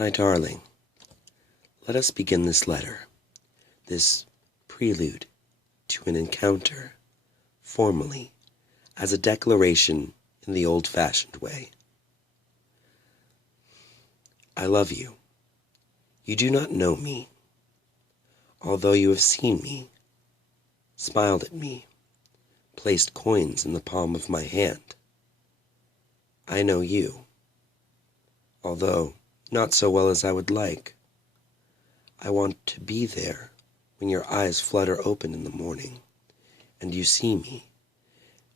My darling, let us begin this letter, this prelude to an encounter, formally, as a declaration in the old-fashioned way. I love you. You do not know me, although you have seen me, smiled at me, placed coins in the palm of my hand. I know you, although not so well as I would like. I want to be there when your eyes flutter open in the morning, and you see me,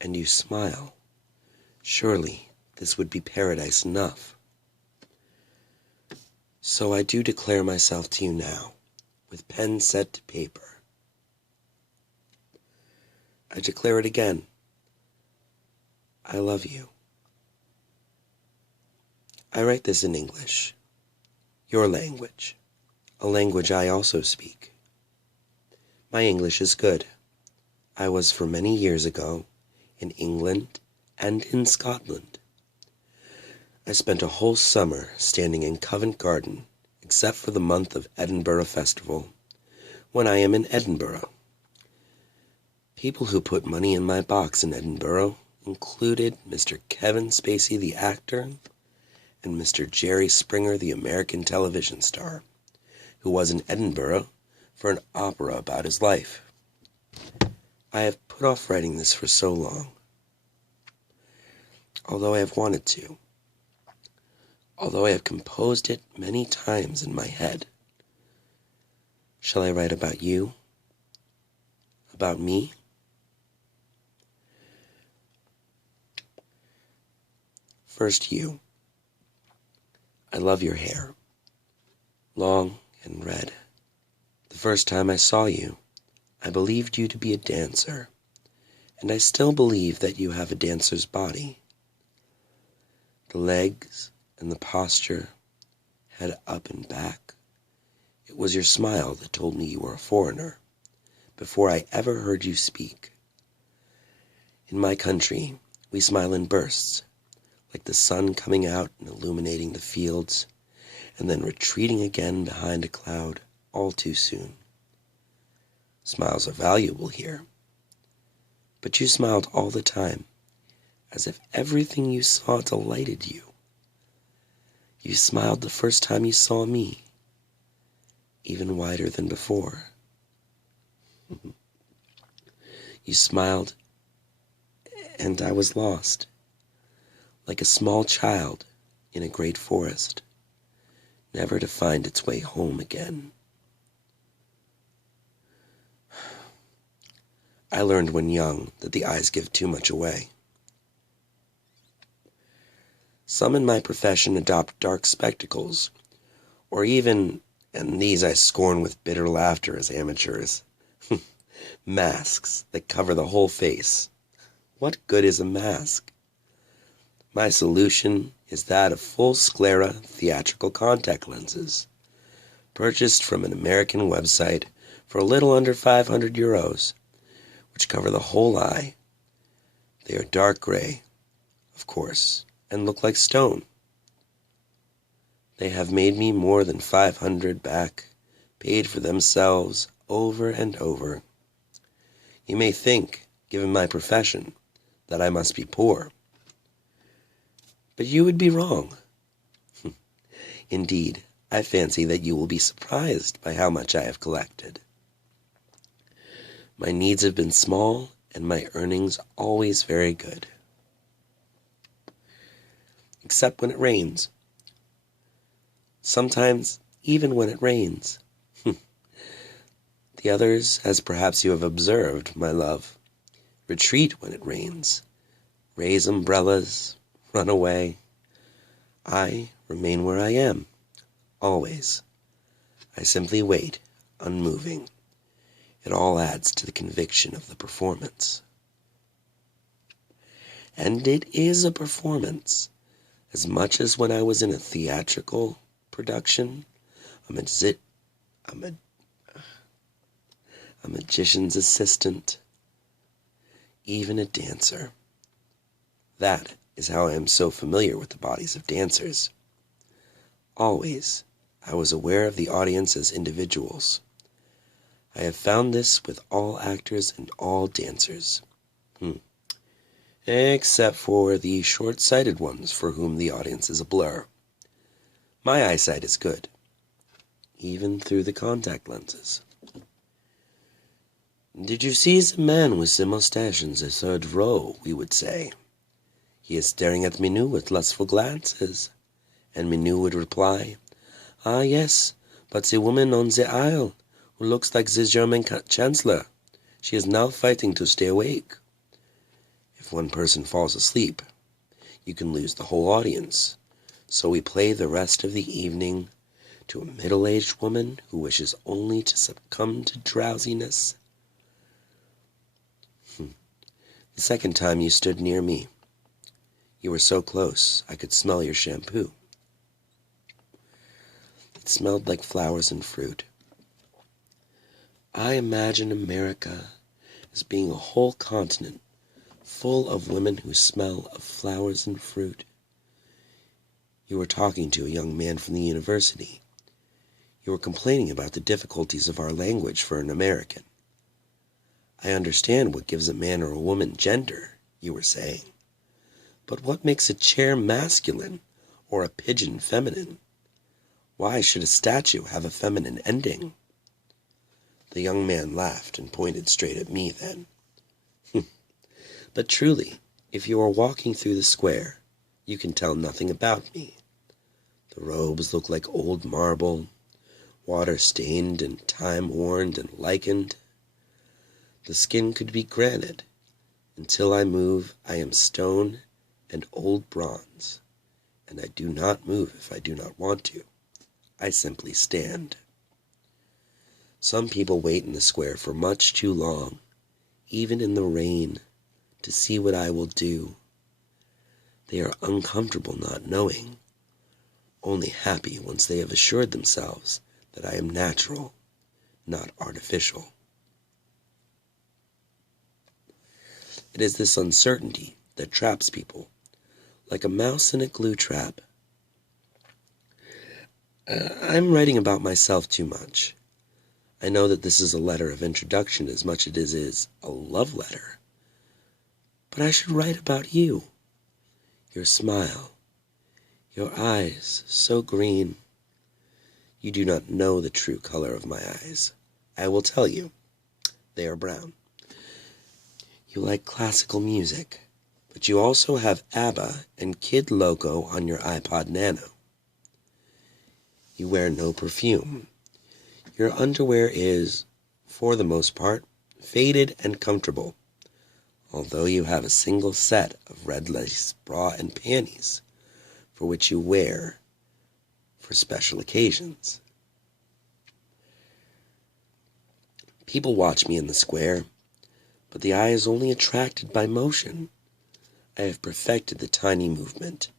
and you smile. Surely this would be paradise enough. So I do declare myself to you now, with pen set to paper. I declare it again. I love you. I write this in English, your language, a language I also speak. My English is good. I was for many years ago in England and in Scotland. I spent a whole summer standing in Covent Garden, except for the month of Edinburgh Festival, when I am in Edinburgh. People who put money in my box in Edinburgh included Mr. Kevin Spacey the actor and Mr. Jerry Springer the American television star, who was in Edinburgh for an opera about his life. I have put off writing this for so long, although I have wanted to, although I have composed it many times in my head. Shall I write about you? About me? First, you. I love your hair, long and red. The first time I saw you, I believed you to be a dancer, and I still believe that you have a dancer's body. The legs and the posture, head up and back. It was your smile that told me you were a foreigner, before I ever heard you speak. In my country, we smile in bursts, like the sun coming out and illuminating the fields, and then retreating again behind a cloud all too soon. Smiles are valuable here, but you smiled all the time, as if everything you saw delighted you. You smiled the first time you saw me, even wider than before. You smiled, and I was lost, like a small child in a great forest, never to find its way home again. I learned when young that the eyes give too much away. Some in my profession adopt dark spectacles, or even, and these I scorn with bitter laughter as amateurs, masks that cover the whole face. What good is a mask? My solution is that of full sclera theatrical contact lenses, purchased from an American website for a little under €500, which cover the whole eye. They are dark gray, of course, and look like stone. They have made me more than 500 back, paid for themselves over and over. You may think, given my profession, that I must be poor. But you would be wrong. Indeed, I fancy that you will be surprised by how much I have collected. My needs have been small, and my earnings always very good. Except when it rains. Sometimes, even when it rains. The others, as perhaps you have observed, my love, retreat when it rains, raise umbrellas, run away. I remain where I am, always. I simply wait, unmoving. It all adds to the conviction of the performance. And it is a performance, as much as when I was in a theatrical production, a magician's assistant, even a dancer. That is how I am so familiar with the bodies of dancers. Always I was aware of the audience as individuals. I have found this with all actors and all dancers. Except for the short-sighted ones for whom the audience is a blur. My eyesight is good, even through the contact lenses. Did you see the man with the mustache in the third row, we would say. He is staring at Minou with lustful glances. And Minou would reply, Ah, yes, but the woman on the aisle, who looks like the German chancellor, she is now fighting to stay awake. If one person falls asleep, you can lose the whole audience. So we play the rest of the evening to a middle-aged woman who wishes only to succumb to drowsiness. The second time you stood near me, you were so close I could smell your shampoo. It smelled like flowers and fruit. I imagine America as being a whole continent full of women who smell of flowers and fruit. You were talking to a young man from the university. You were complaining about the difficulties of our language for an American. I understand what gives a man or a woman gender, you were saying. But what makes a chair masculine or a pigeon feminine? Why should a statue have a feminine ending? The young man laughed and pointed straight at me then. But truly, if you are walking through the square, you can tell nothing about me. The robes look like old marble, water-stained and time-worn and lichened. The skin could be granite. Until I move, I am stone and old bronze, and I do not move if I do not want to. I simply stand. Some people wait in the square for much too long, even in the rain, to see what I will do. They are uncomfortable not knowing, only happy once they have assured themselves that I am natural, not artificial. It is this uncertainty that traps people, like a mouse in a glue trap. I'm writing about myself too much. I know that this is a letter of introduction as much as it is a love letter. But I should write about you. Your smile, your eyes, so green. You do not know the true color of my eyes. I will tell you. They are brown. You like classical music, but you also have ABBA and Kid Loco on your iPod Nano. You wear no perfume. Your underwear is, for the most part, faded and comfortable, although you have a single set of red lace bra and panties, for which you wear for special occasions. People watch me in the square, but the eye is only attracted by motion. I have perfected the tiny movement,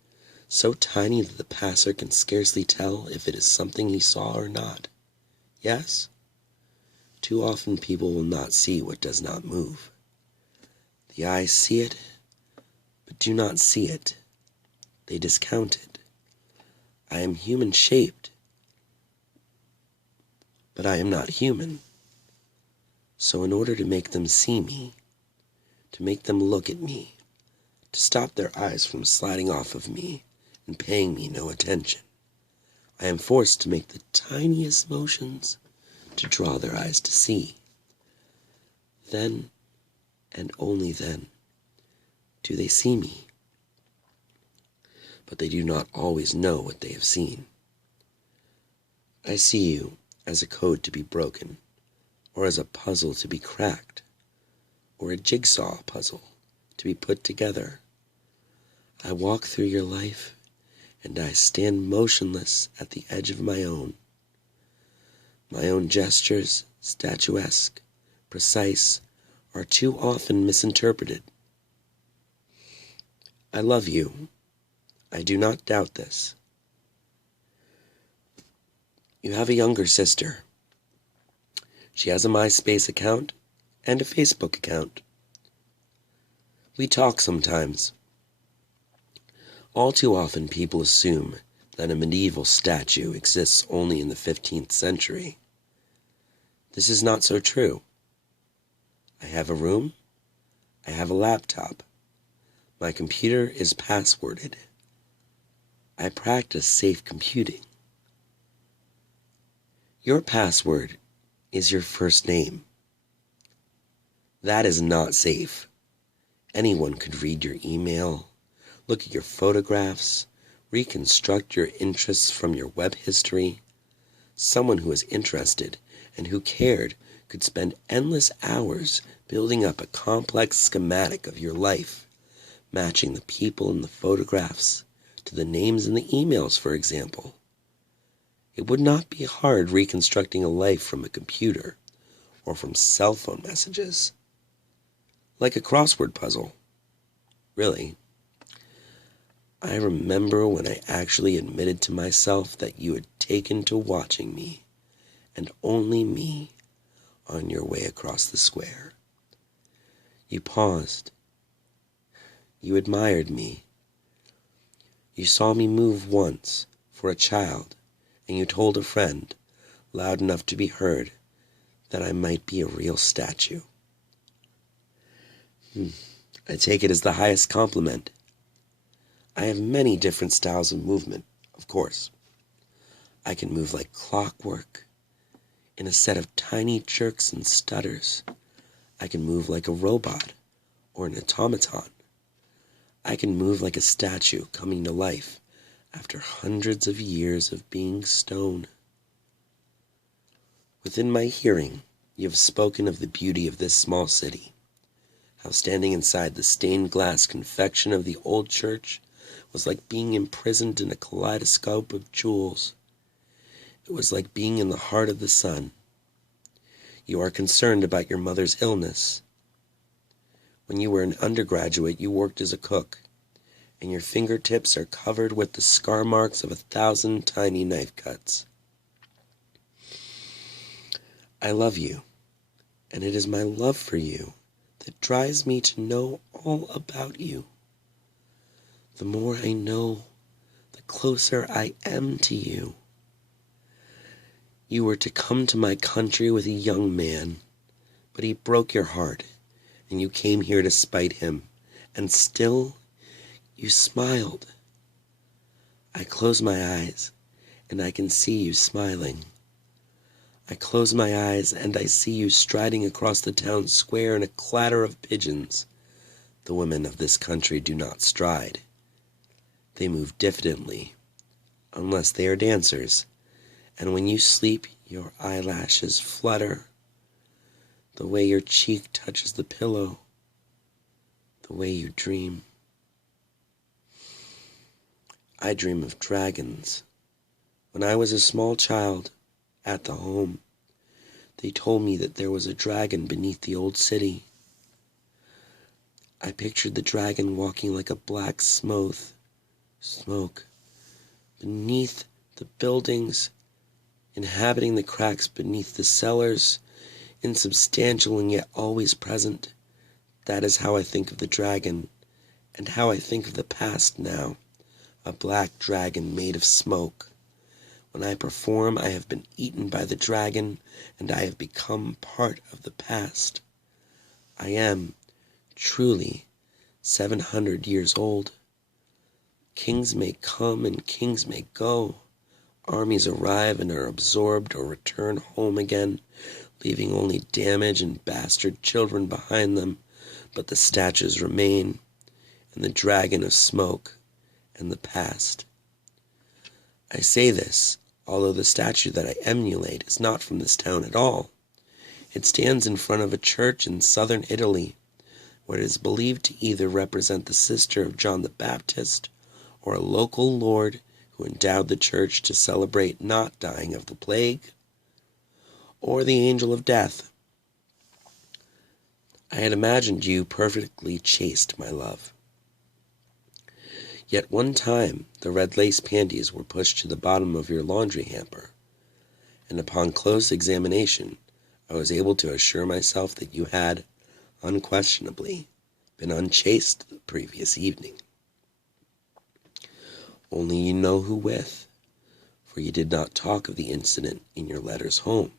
so tiny that the passer can scarcely tell if it is something he saw or not. Yes? Too often people will not see what does not move. The eyes see it, but do not see it. They discount it. I am human-shaped, but I am not human. So in order to make them see me, to make them look at me, to stop their eyes from sliding off of me and paying me no attention, I am forced to make the tiniest motions to draw their eyes to see. Then, and only then, do they see me. But they do not always know what they have seen. I see you as a code to be broken, or as a puzzle to be cracked, or a jigsaw puzzle to be put together. I walk through your life, and I stand motionless at the edge of my own. My own gestures, statuesque, precise, are too often misinterpreted. I love you. I do not doubt this. You have a younger sister. She has a MySpace account and a Facebook account. We talk sometimes. All too often people assume that a medieval statue exists only in the 15th century. This is not so true. I have a room. I have a laptop. My computer is passworded. I practice safe computing. Your password is your first name. That is not safe. Anyone could read your email, look at your photographs, reconstruct your interests from your web history. Someone who is interested and who cared could spend endless hours building up a complex schematic of your life, matching the people in the photographs to the names in the emails, for example. It would not be hard reconstructing a life from a computer or from cell phone messages. Like a crossword puzzle. Really. I remember when I actually admitted to myself that you had taken to watching me, and only me, on your way across the square. You paused. You admired me. You saw me move once, for a child, and you told a friend, loud enough to be heard, that I might be a real statue. I take it as the highest compliment. I have many different styles of movement, of course. I can move like clockwork, in a set of tiny jerks and stutters. I can move like a robot or an automaton. I can move like a statue coming to life after hundreds of years of being stone. Within my hearing, you have spoken of the beauty of this small city, how standing inside the stained glass confection of the old church was like being imprisoned in a kaleidoscope of jewels. It was like being in the heart of the sun. You are concerned about your mother's illness. When you were an undergraduate, you worked as a cook, and your fingertips are covered with the scar marks of 1,000 tiny knife cuts. I love you, and it is my love for you that drives me to know all about you. The more I know, the closer I am to you. You were to come to my country with a young man, but he broke your heart, and you came here to spite him, and still you smiled. I close my eyes, and I can see you smiling. I close my eyes, and I see you striding across the town square in a clatter of pigeons. The women of this country do not stride. They move diffidently, unless they are dancers, and when you sleep, your eyelashes flutter, the way your cheek touches the pillow, the way you dream. I dream of dragons. When I was a small child, at the home, they told me that there was a dragon beneath the old city. I pictured the dragon walking like a black smoke beneath the buildings, inhabiting the cracks beneath the cellars, insubstantial and yet always present. That is how I think of the dragon, and how I think of the past now, a black dragon made of smoke. When I perform, I have been eaten by the dragon, and I have become part of the past. I am, truly, 700 years old. Kings may come and kings may go. Armies arrive and are absorbed or return home again, leaving only damage and bastard children behind them, but the statues remain, and the dragon of smoke, and the past. I say this, although the statue that I emulate is not from this town at all. It stands in front of a church in southern Italy, where it is believed to either represent the sister of John the Baptist, or a local lord who endowed the church to celebrate not dying of the plague, or the angel of death. I had imagined you perfectly chaste, my love. Yet one time the red lace panties were pushed to the bottom of your laundry hamper, and upon close examination I was able to assure myself that you had, unquestionably, been unchaste the previous evening. Only you know who with, for you did not talk of the incident in your letters home,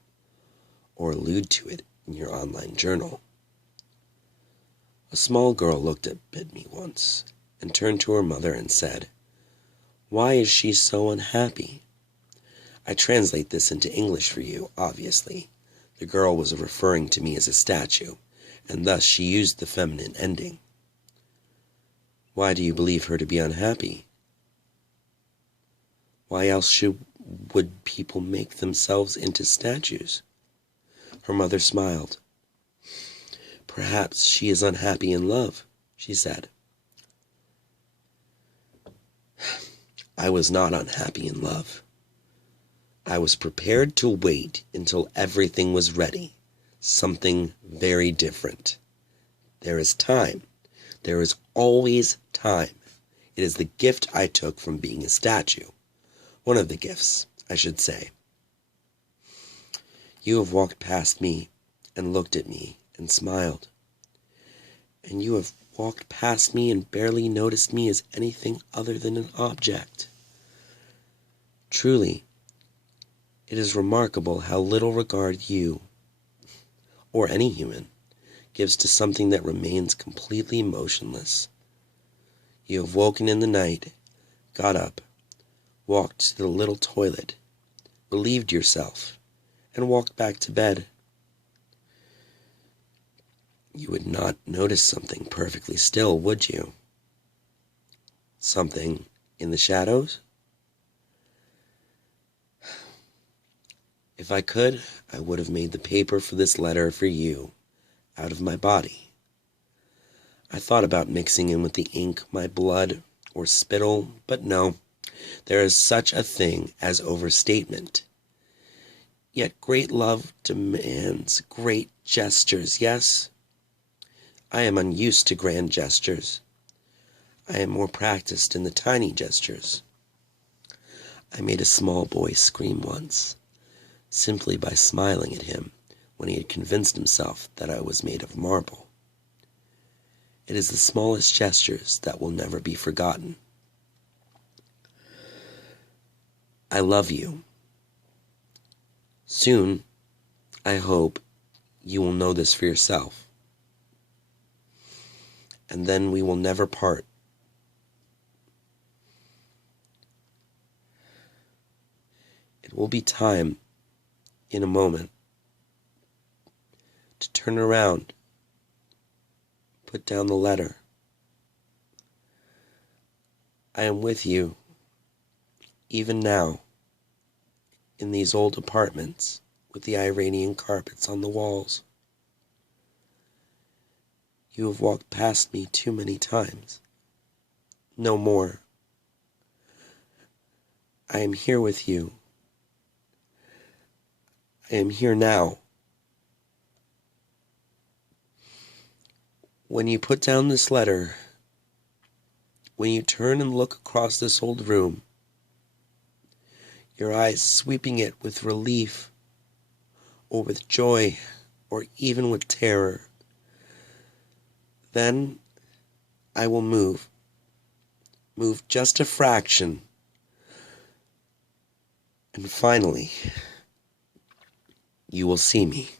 or allude to it in your online journal. A small girl looked at me once, and turned to her mother and said, "Why is she so unhappy?" I translate this into English for you, obviously. The girl was referring to me as a statue, and thus she used the feminine ending. Why do you believe her to be unhappy? Why else would people make themselves into statues? Her mother smiled. Perhaps she is unhappy in love, she said. I was not unhappy in love. I was prepared to wait until everything was ready. Something very different. There is time. There is always time. It is the gift I took from being a statue. One of the gifts, I should say. You have walked past me and looked at me and smiled. And you have walked past me and barely noticed me as anything other than an object. Truly, it is remarkable how little regard you, or any human, gives to something that remains completely motionless. You have woken in the night, got up, walked to the little toilet, relieved yourself, and walked back to bed. You would not notice something perfectly still, would you? Something in the shadows? If I could, I would have made the paper for this letter for you out of my body. I thought about mixing in with the ink my blood or spittle, but no, there is such a thing as overstatement. Yet great love demands great gestures, yes? I am unused to grand gestures. I am more practiced in the tiny gestures. I made a small boy scream once, simply by smiling at him when he had convinced himself that I was made of marble. It is the smallest gestures that will never be forgotten. I love you. Soon, I hope, you will know this for yourself. And then we will never part. It will be time, in a moment, to turn around, put down the letter. I am with you, even now, in these old apartments with the Iranian carpets on the walls. You have walked past me too many times. No more. I am here with you. I am here now. When you put down this letter, when you turn and look across this old room, your eyes sweeping it with relief, or with joy, or even with terror, then I will move just a fraction, and finally, you will see me.